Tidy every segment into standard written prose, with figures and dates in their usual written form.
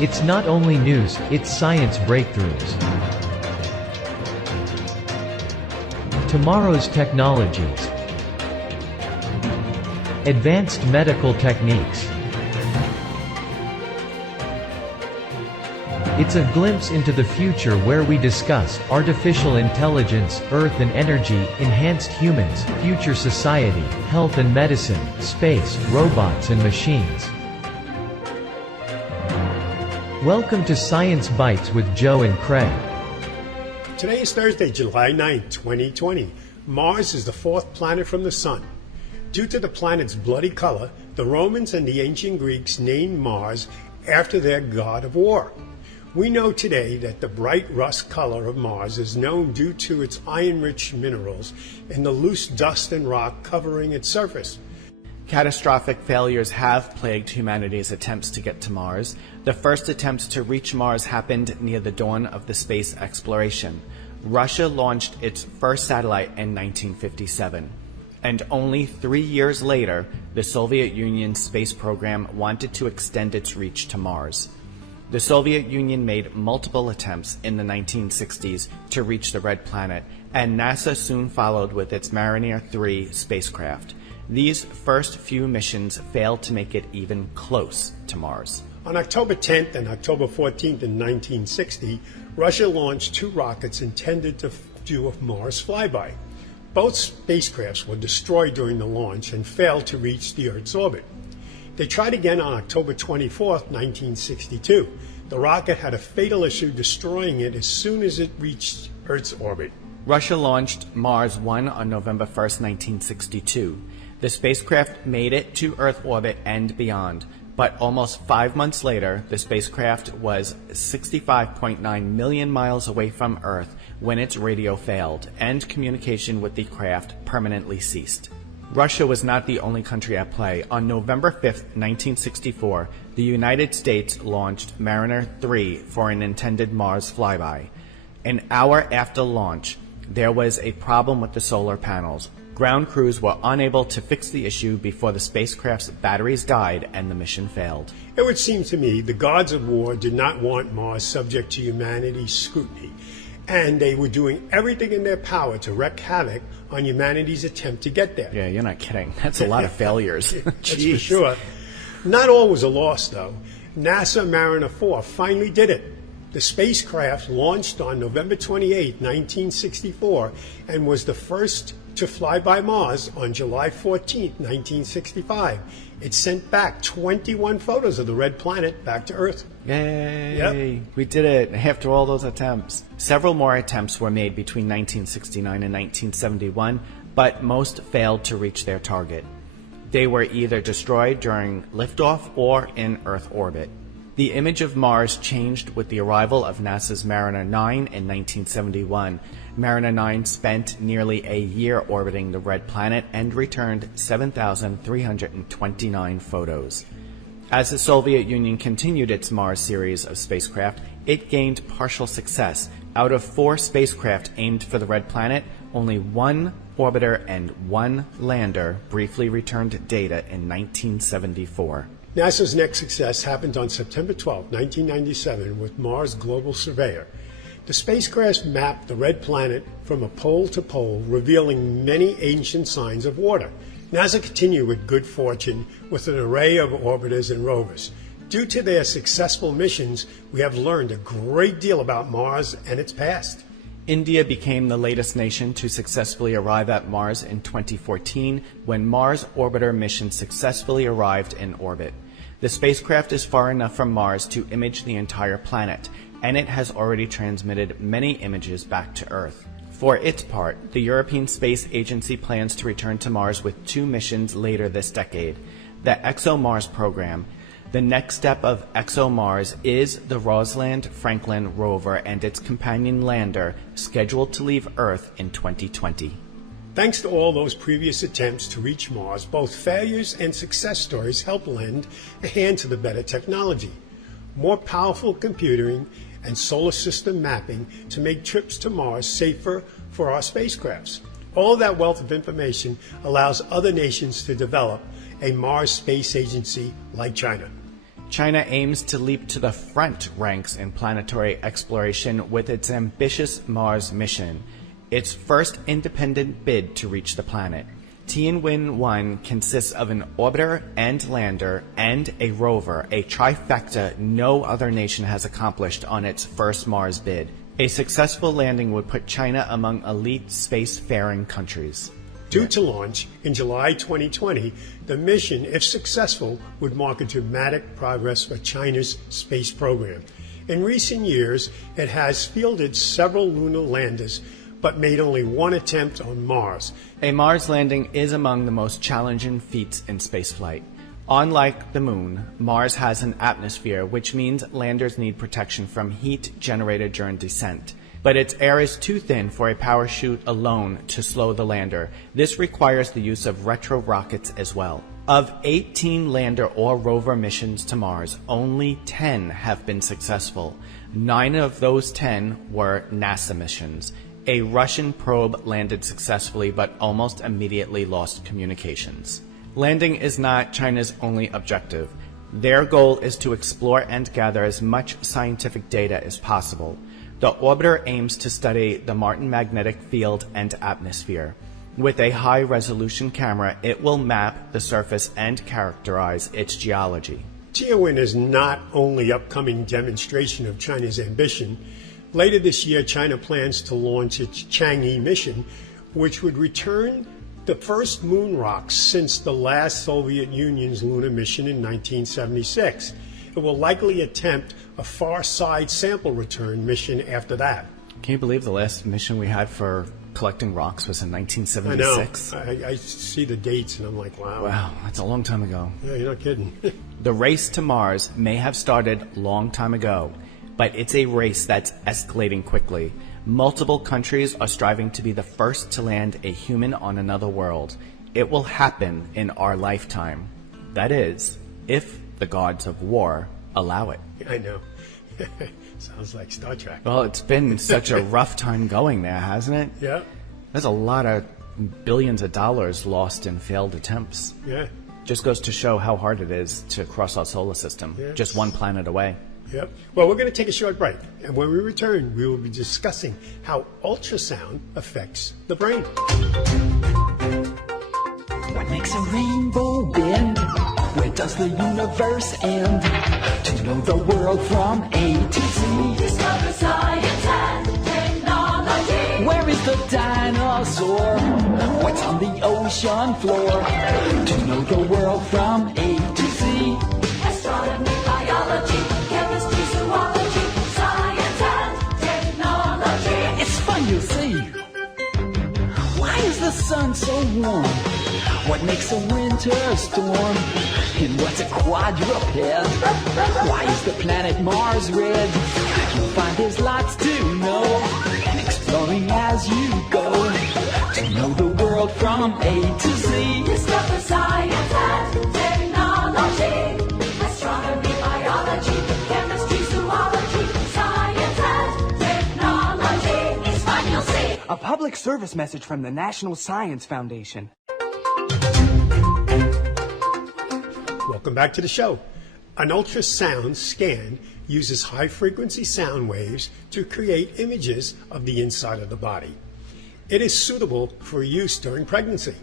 It's not only news, it's science breakthroughs. Tomorrow's technologies. Advanced medical techniques. It's a glimpse into the future where we discuss artificial intelligence, Earth and energy, enhanced humans, future society, health and medicine, space, robots and machines. Welcome to Science Bytes with Joe and Craig. Today is Thursday, July 9, 2020. Mars is the fourth planet from the Sun. Due to the planet's bloody color, the Romans and the ancient Greeks named Mars after their god of war. We know today that the bright rust color of Mars is known due to its iron-rich minerals and the loose dust and rock covering its surface. Catastrophic failures have plagued humanity's attempts to get to Mars. The first attempts to reach Mars happened near the dawn of the space exploration. Russia launched its first satellite in 1957. And only 3 years later, the Soviet Union's space program wanted to extend its reach to Mars. The Soviet Union made multiple attempts in the 1960s to reach the Red Planet, and NASA soon followed with its Mariner 3 spacecraft. These first few missions failed to make it even close to Mars. On October 10th and October 14th in 1960, Russia launched two rockets intended to do a Mars flyby. Both spacecrafts were destroyed during the launch and failed to reach the Earth's orbit. They tried again on October 24th, 1962. The rocket had a fatal issue, destroying it as soon as it reached Earth's orbit. Russia launched Mars 1 on November 1st, 1962. The spacecraft made it to Earth orbit and beyond, but almost 5 months later, the spacecraft was 65.9 million miles away from Earth when its radio failed, and communication with the craft permanently ceased. Russia was not the only country at play. On November 5th, 1964, the United States launched Mariner 3 for an intended Mars flyby. An hour after launch, there was a problem with the solar panels. Ground crews were unable to fix the issue before the spacecraft's batteries died and the mission failed. It would seem to me the gods of war did not want Mars subject to humanity's scrutiny, and they were doing everything in their power to wreak havoc on humanity's attempt to get there. Yeah, you're not kidding. That's a lot of failures. That's for sure. Not all was a loss, though. NASA Mariner 4 finally did it. The spacecraft launched on November 28, 1964, and was the first to fly by Mars on July 14, 1965. It sent back 21 photos of the red planet back to Earth. Yay! Yep. We did it after all those attempts. Several more attempts were made between 1969 and 1971, but most failed to reach their target. They were either destroyed during liftoff or in Earth orbit. The image of Mars changed with the arrival of NASA's Mariner 9 in 1971. Mariner 9 spent nearly a year orbiting the red planet and returned 7,329 photos. As the Soviet Union continued its Mars series of spacecraft, it gained partial success. Out of 4 spacecraft aimed for the red planet, only 1 orbiter and 1 lander briefly returned data in 1974. NASA's next success happened on September 12, 1997, with Mars Global Surveyor. The spacecraft mapped the red planet from a pole to pole, revealing many ancient signs of water. NASA continued with good fortune with an array of orbiters and rovers. Due to their successful missions, we have learned a great deal about Mars and its past. India became the latest nation to successfully arrive at Mars in 2014 when Mars Orbiter mission successfully arrived in orbit. The spacecraft is far enough from Mars to image the entire planet, and it has already transmitted many images back to Earth. For its part, the European Space Agency plans to return to Mars with 2 missions later this decade. The ExoMars program. The next step of ExoMars is the Rosalind Franklin rover and its companion lander, scheduled to leave Earth in 2020. Thanks to all those previous attempts to reach Mars, both failures and success stories help lend a hand to the better technology. More powerful computing and solar system mapping to make trips to Mars safer for our spacecrafts. All that wealth of information allows other nations to develop a Mars space agency like China. China aims to leap to the front ranks in planetary exploration with its ambitious Mars mission, its first independent bid to reach the planet. Tianwen-1 consists of an orbiter and lander and a rover, a trifecta no other nation has accomplished on its first Mars bid. A successful landing would put China among elite spacefaring countries. Due to launch in July 2020, the mission, if successful, would mark a dramatic progress for China's space program. In recent years, it has fielded several lunar landers, but made only one attempt on Mars. A Mars landing is among the most challenging feats in spaceflight. Unlike the Moon, Mars has an atmosphere, which means landers need protection from heat generated during descent. But its air is too thin for a parachute alone to slow the lander. This requires the use of retro rockets as well. Of 18 lander or rover missions to Mars, only 10 have been successful. 9 of those 10 were NASA missions. A Russian probe landed successfully but almost immediately lost communications. Landing is not China's only objective. Their goal is to explore and gather as much scientific data as possible. The orbiter aims to study the Martian magnetic field and atmosphere. With a high-resolution camera, it will map the surface and characterize its geology. Tianwen is not only upcoming demonstration of China's ambition. Later this year, China plans to launch its Chang'e mission, which would return the first moon rocks since the last Soviet Union's lunar mission in 1976. It will likely attempt a far side sample return mission after that. Can you believe the last mission we had for collecting rocks was in 1976? I know. I see the dates and I'm like, wow. Wow, that's a long time ago. Yeah, you're not kidding. The race to Mars may have started a long time ago, but it's a race that's escalating quickly. Multiple countries are striving to be the first to land a human on another world. It will happen in our lifetime. That is, if the gods of war allow it. I know. Sounds like Star Trek. Well, it's been such a rough time going there, hasn't it? Yeah. There's a lot of billions of dollars lost in failed attempts. Yeah. Just goes to show how hard it is to cross our solar system, Yes. just one planet away. Yep. Well, we're going to take a short break. And when we return, we will be discussing how ultrasound affects the brain. What makes a rainbow bend? Where does the universe end? To know the world from A to Z. Discover science and technology. Where is the dinosaur? What's on the ocean floor? To know the world from A to Z. Astronomy, biology, chemistry, zoology, science and technology. It's fun, you see. Why is the sun so warm? What makes a winter storm? And what's a quadruped? Why is the planet Mars red? You'll find there's lots to know, and exploring as you go, to know the world from A to Z. Discover science and technology. Astronomy, biology, chemistry, zoology, science and technology. It's fun, you'll see. A public service message from the National Science Foundation. Welcome back to the show. An ultrasound scan uses high-frequency sound waves to create images of the inside of the body. It is suitable for use during pregnancy.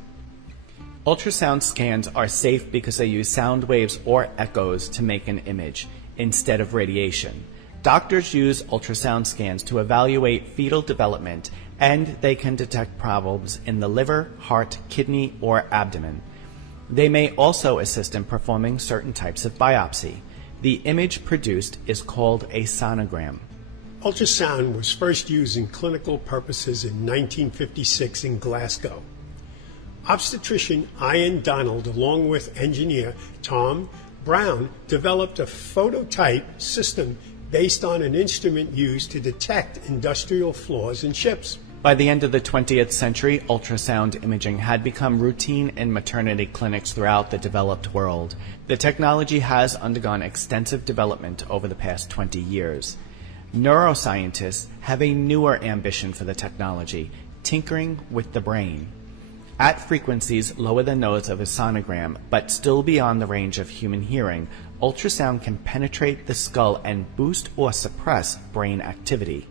Ultrasound scans are safe because they use sound waves or echoes to make an image, instead of radiation. Doctors use ultrasound scans to evaluate fetal development, and they can detect problems in the liver, heart, kidney, or abdomen. They may also assist in performing certain types of biopsy. The image produced is called a sonogram. Ultrasound was first used in clinical purposes in 1956 in Glasgow. Obstetrician Ian Donald, along with engineer Tom Brown, developed a phototype system based on an instrument used to detect industrial flaws in ships. By the end of the 20th century, ultrasound imaging had become routine in maternity clinics throughout the developed world. The technology has undergone extensive development over the past 20 years. Neuroscientists have a newer ambition for the technology, tinkering with the brain. At frequencies lower than those of a sonogram, but still beyond the range of human hearing, ultrasound can penetrate the skull and boost or suppress brain activity.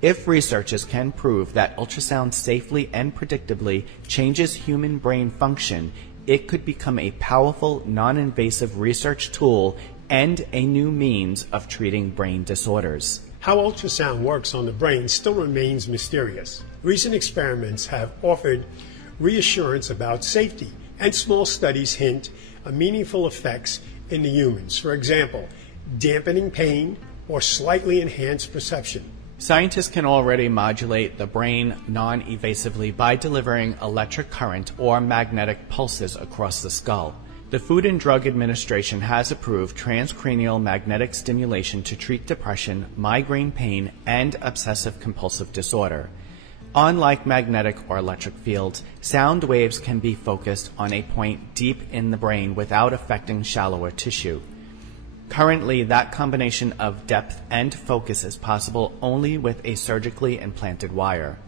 If researchers can prove that ultrasound safely and predictably changes human brain function, it could become a powerful, non-invasive research tool and a new means of treating brain disorders. How ultrasound works on the brain still remains mysterious. Recent experiments have offered reassurance about safety, and small studies hint at meaningful effects in the humans. For example, dampening pain or slightly enhanced perception. Scientists can already modulate the brain non-evasively by delivering electric current or magnetic pulses across the skull. The Food and Drug Administration has approved transcranial magnetic stimulation to treat depression, migraine pain, and obsessive-compulsive disorder. Unlike magnetic or electric fields, sound waves can be focused on a point deep in the brain without affecting shallower tissue. Currently, that combination of depth and focus is possible only with a surgically implanted wire.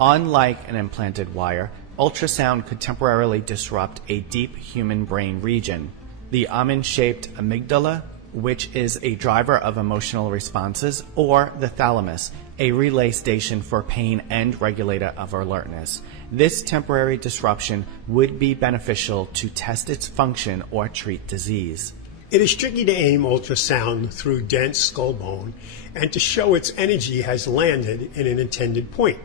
Unlike an implanted wire, ultrasound could temporarily disrupt a deep human brain region, the almond-shaped amygdala, which is a driver of emotional responses, or the thalamus, a relay station for pain and regulator of alertness. This temporary disruption would be beneficial to test its function or treat disease. It is tricky to aim ultrasound through dense skull bone and to show its energy has landed in an intended point.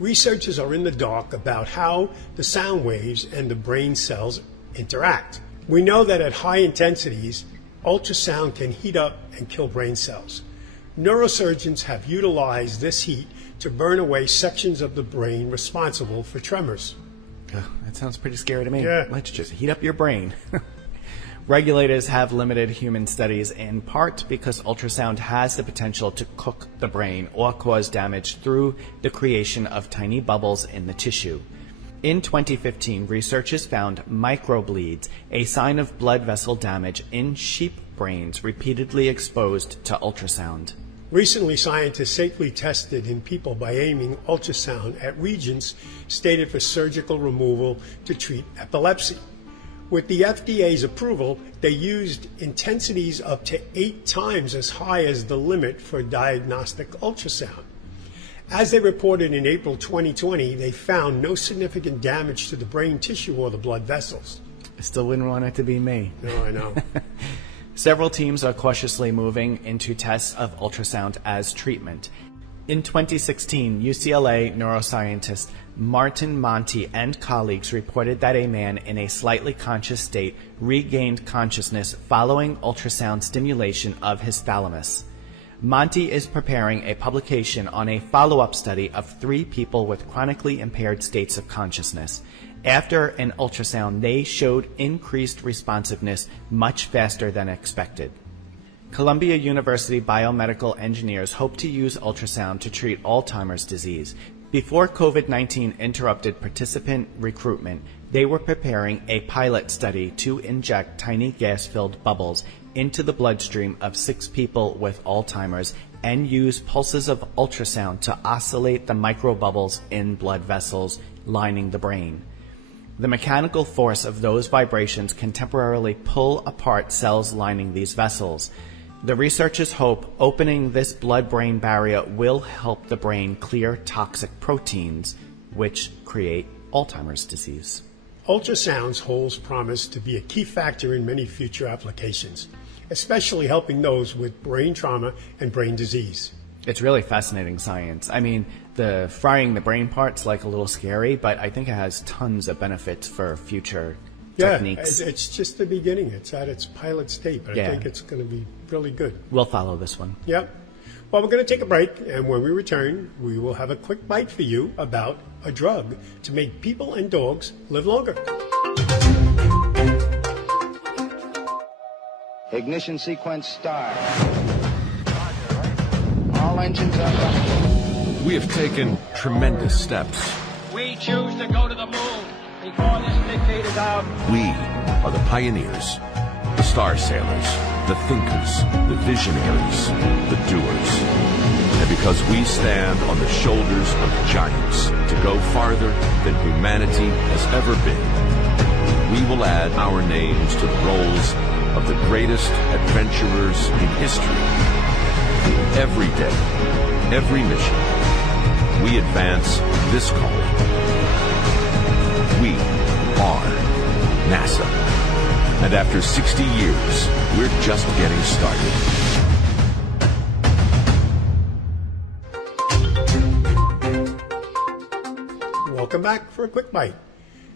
Researchers are in the dark about how the sound waves and the brain cells interact. We know that at high intensities, ultrasound can heat up and kill brain cells. Neurosurgeons have utilized this heat to burn away sections of the brain responsible for tremors. Oh, that sounds pretty scary to me. Yeah. Let's just heat up your brain. Regulators have limited human studies in part because ultrasound has the potential to cook the brain or cause damage through the creation of tiny bubbles in the tissue. In 2015, researchers found microbleeds, a sign of blood vessel damage in sheep brains repeatedly exposed to ultrasound. Recently, scientists safely tested in people by aiming ultrasound at regions stated for surgical removal to treat epilepsy. With the FDA's approval, they used intensities up to 8 times as high as the limit for diagnostic ultrasound. As they reported in April 2020, they found no significant damage to the brain tissue or the blood vessels. I still wouldn't want it to be me. No, I know. Several teams are cautiously moving into tests of ultrasound as treatment. In 2016, UCLA neuroscientist Martin Monti and colleagues reported that a man in a slightly conscious state regained consciousness following ultrasound stimulation of his thalamus. Monti is preparing a publication on a follow-up study of 3 people with chronically impaired states of consciousness. After an ultrasound, they showed increased responsiveness much faster than expected. Columbia University biomedical engineers hope to use ultrasound to treat Alzheimer's disease. Before COVID-19 interrupted participant recruitment, they were preparing a pilot study to inject tiny gas-filled bubbles into the bloodstream of 6 people with Alzheimer's and use pulses of ultrasound to oscillate the microbubbles in blood vessels lining the brain. The mechanical force of those vibrations can temporarily pull apart cells lining these vessels. The researchers hope opening this blood-brain barrier will help the brain clear toxic proteins, which create Alzheimer's disease. Ultrasounds holds promise to be a key factor in many future applications, especially helping those with brain trauma and brain disease. It's really fascinating science. I mean, the frying the brain part's like a little scary, but I think it has tons of benefits for future techniques. It's just the beginning. It's at its pilot state, but I think it's going to be really good. We'll follow this one. Yep. Well, we're going to take a break, and when we return, we will have a quick bite for you about a drug to make people and dogs live longer. Ignition sequence start. All engines are running. We have taken tremendous steps. We choose to go to the moon before this decade is out. We are the pioneers, the star sailors, the thinkers, the visionaries, the doers. And because we stand on the shoulders of giants to go farther than humanity has ever been, we will add our names to the rolls of the greatest adventurers in history. Every day, every mission, we advance this calling. We are NASA. And after 60 years, we're just getting started. Welcome back for a quick bite.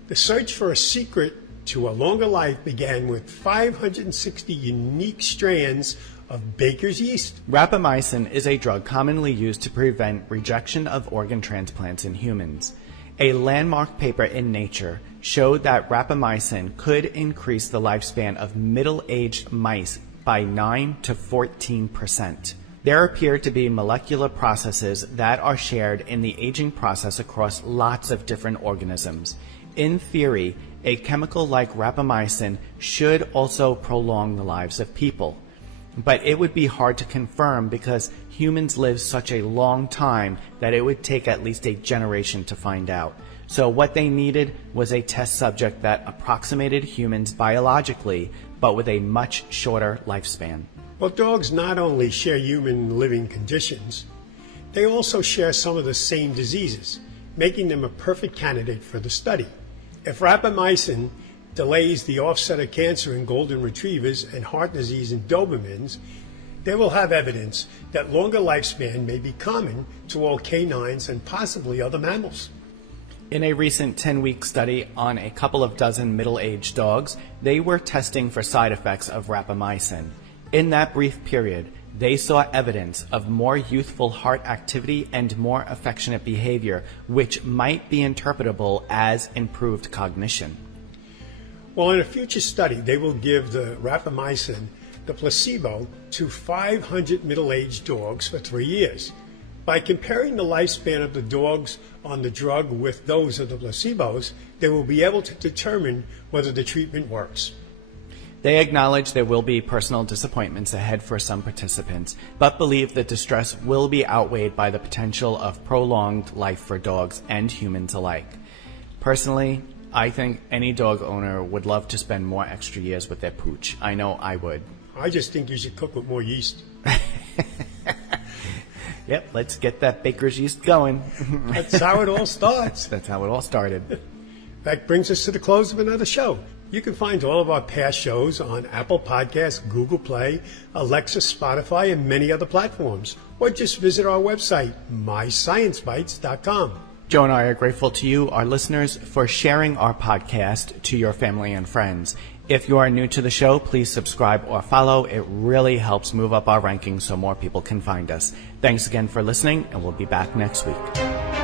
The search for a secret to a longer life began with 560 unique strands of baker's yeast. Rapamycin is a drug commonly used to prevent rejection of organ transplants in humans. A landmark paper in Nature showed that rapamycin could increase the lifespan of middle-aged mice by 9 to 14%. There appear to be molecular processes that are shared in the aging process across lots of different organisms. In theory, a chemical like rapamycin should also prolong the lives of people. But it would be hard to confirm because humans live such a long time that it would take at least a generation to find out. So what they needed was a test subject that approximated humans biologically, but with a much shorter lifespan. Well, dogs not only share human living conditions, they also share some of the same diseases, making them a perfect candidate for the study. If rapamycin delays the offset of cancer in golden retrievers and heart disease in Dobermans, they will have evidence that longer lifespan may be common to all canines and possibly other mammals. In a recent 10-week study on a couple of dozen middle-aged dogs, they were testing for side effects of rapamycin. In that brief period, they saw evidence of more youthful heart activity and more affectionate behavior, which might be interpretable as improved cognition. Well, in a future study, they will give the rapamycin, the placebo, to 500 middle-aged dogs for 3 years. By comparing the lifespan of the dogs on the drug with those of the placebos, they will be able to determine whether the treatment works. They acknowledge there will be personal disappointments ahead for some participants, but believe the distress will be outweighed by the potential of prolonged life for dogs and humans alike. Personally, I think any dog owner would love to spend more extra years with their pooch. I know I would. I just think you should cook with more yeast. Yep, let's get that baker's yeast going. That's how it all starts. That's how it all started. That brings us to the close of another show. You can find all of our past shows on Apple Podcasts, Google Play, Alexa, Spotify, and many other platforms. Or just visit our website, mysciencebytes.com. Joe and I are grateful to you, our listeners, for sharing our podcast to your family and friends. If you are new to the show, please subscribe or follow. It really helps move up our rankings so more people can find us. Thanks again for listening, and we'll be back next week.